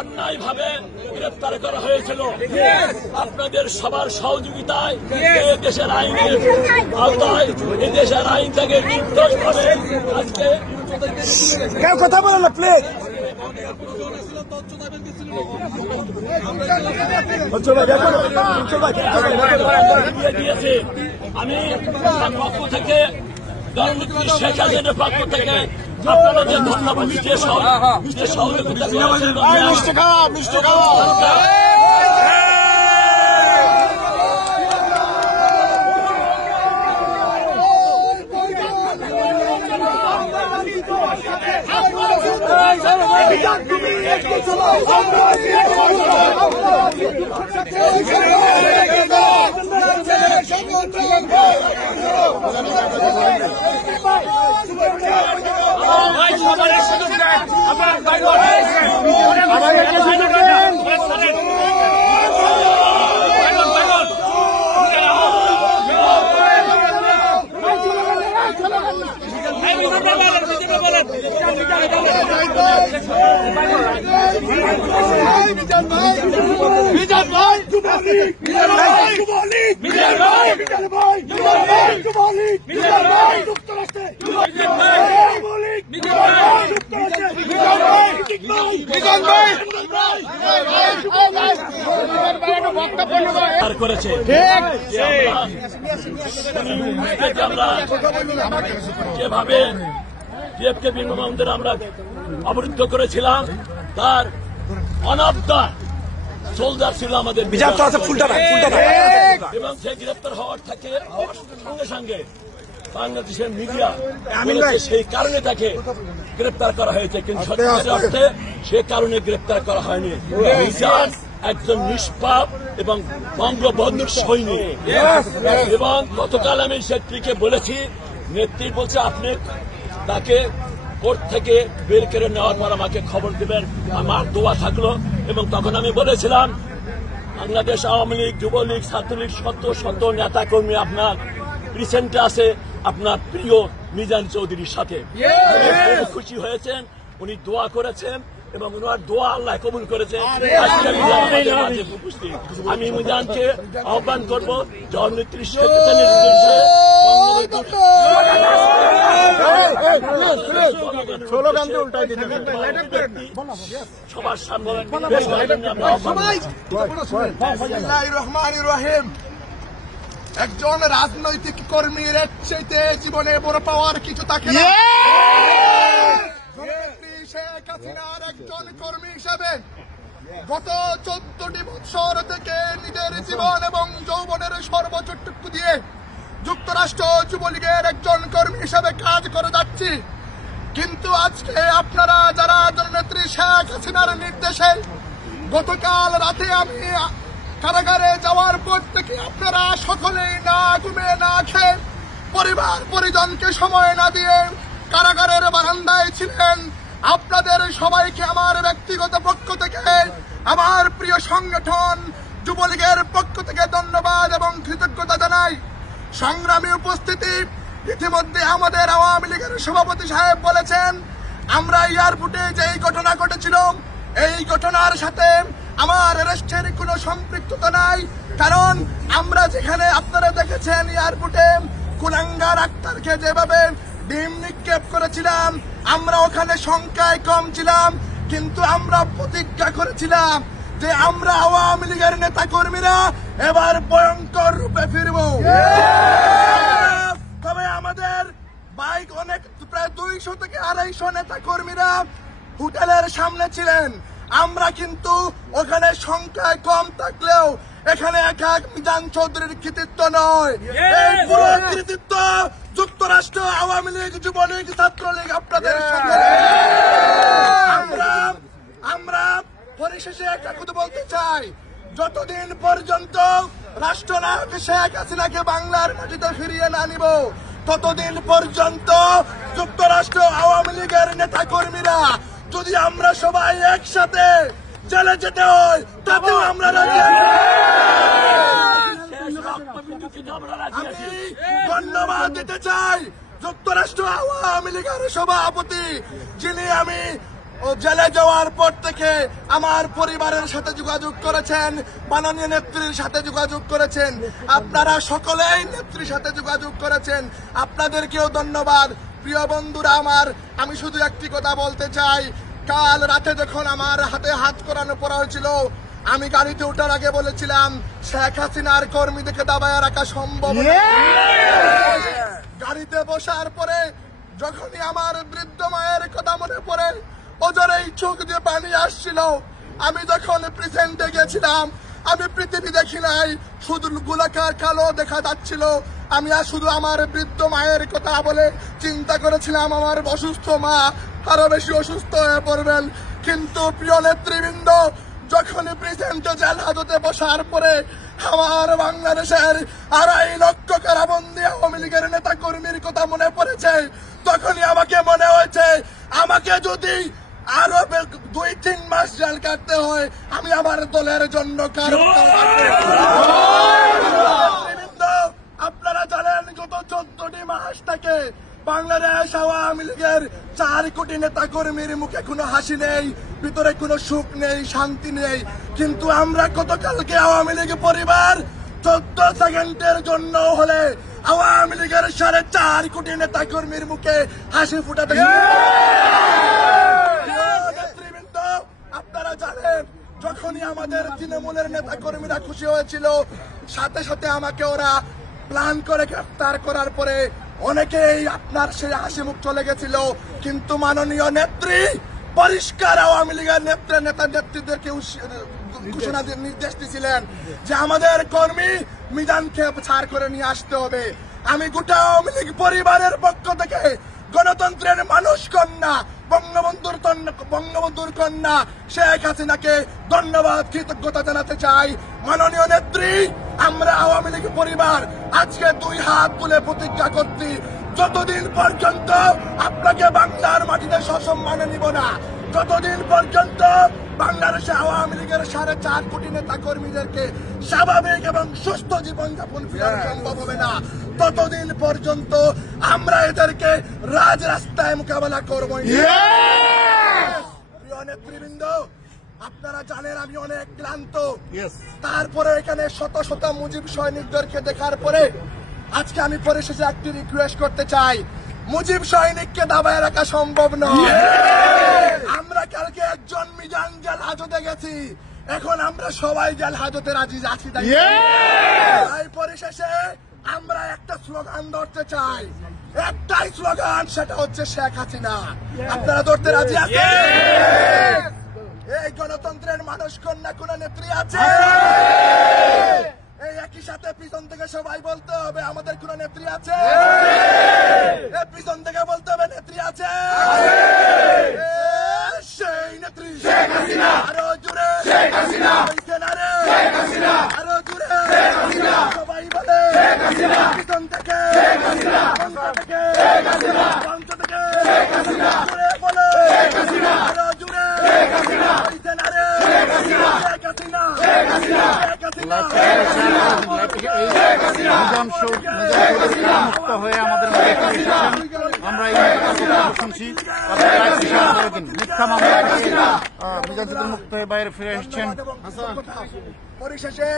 অন্যায় ভাবে গ্রেপ্তার করা হয়েছিল। আপনাদের সবার সহযোগিতায় দেশের আইনের আওতায় দেশের আইন থেকে নির্দোষভাবে আজকে কেউ কথা বলে না প্লিজ। দিয়েছে আমি পক্ষ থেকে শেখ হাসিনার পক্ষ থেকে আপনারা যে ধন্যবাদ সহযোগিতা করেছে। আমরা যেভাবে ডিএফকে বিমানবন্দর আমরা অবরুদ্ধ করেছিলাম তার অনাবদার সোলজার ছিল আমাদের এবং সে গ্রেপ্তার হওয়ার থাকে সঙ্গে সঙ্গে বাংলাদেশের মিডিয়া সেই কারণে তাকে গ্রেপ্তার করা হয়েছে, কিন্তু সত্যিকার অর্থে সে কারণে গ্রেপ্তার করা হয়নি। মিজান একজন নিষ্পাপ এবং বঙ্গবন্ধুর সৈনিক এবং গতকাল আমি সেটিকে বলেছি, নেত্রী বলছে আপনি তাকে কোর্ট থেকে বের করে নেওয়ার পর আমাকে খবর দেবেন, আমার দোয়া থাকলো। এবং তখন আমি বলেছিলাম বাংলাদেশ আওয়ামী লীগ, যুবলীগ, ছাত্রলীগ শত নেতা কর্মী আপনার রিসেন্টে আছে আপনার প্রিয় মিজান চৌধুরীর সাথে। খুশি হয়েছেন, উনি দোয়া করেছেন এবং ওনার দোয়া আল্লাহ কবুল করেছে। আমি মিজানকে আহ্বান করব জননেত্রী শেখ হাসিনার নির্দেশে সবার সামনে একজন রাজনৈতিক কর্মীর চাইতে জীবনে বড় পাওয়ার কিছু থাকে না। শেখ হাসিনার একজন কর্মী হিসেবে গত 14টি বছর থেকে নিজের জীবন এবং যৌবনের সর্বোচ্চটুকু দিয়ে যুক্তরাষ্ট্র যুবলীগের একজন কর্মী হিসেবে কাজ করে যাচ্ছি। কিন্তু আজকে আপনারা যারা জননেত্রী শেখ হাসিনার নির্দেশে গতকাল রাতে আমি কারাগারে যাওয়ার পর থেকে আপনারা সকলেই না ঘুমে না খেয়ে পরিবার পরিজনকে সময় না দিয়ে কারাগারের বারান্দায় ছিলেন। আপনাদের সবাইকে আমার ব্যক্তিগত পক্ষ থেকে, আমার প্রিয় সংগঠন যুবলীগের পক্ষ থেকে ধন্যবাদ এবং কৃতজ্ঞতা জানাই। সংগ্রামী উপস্থিতি, ইতিমধ্যে আমাদের আওয়ামী লীগের সভাপতি সাহেব বলেছেন আমরা এয়ারপোর্টে যেই ঘটনা ঘটেছিল এই ঘটনার সাথে আমার অ্যারেস্টের কোনো সম্পৃক্ততা নাই, কারণ আমরা যেখানে আপনারা দেখেছেন এয়ারপোর্টে কুলাঙ্গার আক্তারকে যেভাবে ডিম নিক্ষেপ করেছিলাম, আমরা ওখানে সংখ্যায় কম ছিলাম, কিন্তু আমরা প্রতিজ্ঞা করেছিলাম যে আমরা আওয়ামী লীগের নেতা কর্মীরা এবার ভয়ঙ্কর রূপে ফিরব। তবে আমাদের বাইক অনেক প্রায় 200 থেকে 250 নেতা কর্মীরা হোটেলের সামনে ছিলেন। আমরা কিন্তু ওখানে সংখ্যায় কম থাকলেও এখানে একা মিজান চৌধুরীর কৃতিত্ব নয়, এই পুরো কৃতিত্ব যুক্তরাষ্ট্র আওয়ামী লীগ, যুবলীগ, ছাত্রলীগ আপনাদের সঙ্গে। আমরা পরিশেষে একটা কথা বলতে চাই, যতদিন পর্যন্ত রাষ্ট্রনায়ক শেখ হাসিনাকে বাংলার মাটিতে ফিরিয়ে না নিব ততদিন পর্যন্ত যুক্তরাষ্ট্র আওয়ামী লীগের নেতা কর্মীরা যদি আমরা সবাই একসাথে জেলে যেতে হয় তাতেও আমরা রাজি আছি। আমি ধন্যবাদ দিতে চাই যুক্তরাষ্ট্র আওয়ামী লীগের সভাপতি, যিনি আমি ও জেলে যাওয়ার পর থেকে আমার পরিবারের সাথে যোগাযোগ করেছেন, মাননীয় নেত্রীর সাথে যোগাযোগ করেছেন, আপনারা সকলেই নেত্রীর সাথে যোগাযোগ করেছেন, আপনাদেরকেও ধন্যবাদ। প্রিয় বন্ধুরা আমার, আমি শুধু একটি কথা বলতে চাই, কাল রাতে যখন আমার হাতে হাত করানো পড়া হয়েছিল, আমি গাড়িতে ওঠার আগে বলেছিলাম শেখ হাসিনার কর্মীদেরকে দাবায় রাখা সম্ভব না। গাড়িতে বসার পরে যখনই আমার বৃদ্ধ মায়ের কথা মনে পড়ে, ওজরেই চোখ দিয়ে পানি আসছিল। আমি যখন প্রেজেন্টে গেছিলাম, আমি পৃথিবী দেখি নাই, শুধু গোলাকার কালো দেখা যাচ্ছিল। আমি আর শুধু আমার বৃদ্ধ মায়ের কথা বলে চিন্তা করেছিলাম আমার অসুস্থ মা আরো বেশি অসুস্থ হয়ে পড়বেন। কিন্তু প্রিয় নেতৃবৃন্দ, যখন প্রেজেন্টে জেল হাজতে বসার পরে আমার বাংলাদেশের 2.5 লক্ষ কারাবন্দী আওয়ামী লীগের নেতা কর্মীর কথা মনে পড়েছে, তখনই আমাকে মনে হয়েছে আমাকে যদি আরো 2-3 মাস জেল কাটতে হয়, আমি আমার দলের জন্য আপনারা জানেন গত 14টি মাস থেকে বাংলাদেশ আওয়ামী লীগের 4 কোটি নেতা কর্মীর মুখে কোনো হাসি নেই, ভিতরে কোনো সুখ নেই, শান্তি নেই। কিন্তু আমরা গতকালকে আওয়ামী লীগ পরিবার 14 সেকেন্ডের জন্য হলে আওয়ামী লীগের 4.5 কোটি নেতা কর্মীর মুখে হাসি ফুটাতে। নেতৃবৃন্দ, আপনারা জানেন যখনই আমাদের তৃণমূলের নেতা কর্মীরা খুশি হয়েছিল, সাথে সাথে আমাকে ওরা প্ল্যান করে গ্রেফতার করার পরে অনেকেই আপনার সেই হাসি মুখ চলে গেছিল। কিন্তু মাননীয় নেত্রী পরিষ্কার আওয়ামী লীগের নেতা নেত্রীদেরকে ঘোষণা নির্দেশ দিয়েছিলেন যে আমাদের কর্মী মিজানকে ছাড় করে নিয়ে আসতে হবে। আমি গোটা আওয়ামী লীগ পরিবারের পক্ষ থেকে গণতন্ত্রের মানুষ কন্যা বঙ্গবন্ধুর কন্যা শেখ হাসিনাকে ধন্যবাদ, কৃতজ্ঞতা জানাতে চাই। মাননীয় নেত্রী, আমরা আওয়ামী লীগ পরিবার আজকে 2 হাত তুলে প্রতিজ্ঞা করছি, যতদিন পর্যন্ত আপনাকে বাংলার মাটিতে সসম্মানে নিব না, যতদিন পর্যন্ত বাংলাদেশে আওয়ামী লীগের 4.5 কোটি নেতা কর্মীদেরকে স্বাভাবিক এবং সুস্থ জীবনযাপন ফেরানো সম্ভব হবে না, ততদিন পর্যন্ত আমরা এদেরকে রাজরাস্তায় মোকাবেলা করব। প্রিয় নেতৃবৃন্দ, আপনারা জানেন আমি অনেক ক্লান্ত, তারপরে এখানে শত শত মুজিব সৈনিকদেরকে দেখার পরে আজকে আমি পরিশেষে একটি রিকোয়েস্ট করতে চাই, মুজিব সৈনিককে দাবায় রাখা সম্ভব নয়। আমরা কালকে একজন মিজান জেল হাজতে গেছি, এখন আমরা সবাই জেল হাজতে রাজি আছি। তাই পরিশেষে আমরা একটা স্লোগান ধরতে চাই, একটাই স্লোগান, সেটা হচ্ছে শেখ হাসিনা। আপনারা ধরতে রাজি আছেন? এই গণতন্ত্রের মানুষ কন্যা কোন নেত্রী আছে? এই একই সাথে পিছন থেকে সবাই বলতে হবে আমাদের কোন নেত্রী আছে? পিছন থেকে বলতে হবে নেত্রী আছে। সেই নেত্রী শেখ হাসিনা, আরো জোরে শেখ হাসিনা, আরো জোরে শেখ হাসিনা, সবাই বলে শেখ হাসিনা, পিছন থেকে শেখ হাসিনা, মঞ্চ থেকে শেখ হাসিনা, মঞ্চ থেকে শেখ হাসিনা, জোরে বলো শেখ হাসিনা, আরো জোরে শেখ হাসিনা, শেখ হাসিনা, শেখ হাসিনা, শেখ হাসিনা, শেখ হাসিনা, মুক্ত হয়ে আমাদের মাঝে এসেছেন। আমরা এই শুনছি মিথ্যা মামলা থেকে মিজান মুক্ত হয়ে বাইরে ফিরে এসেছেন। পরিশেষে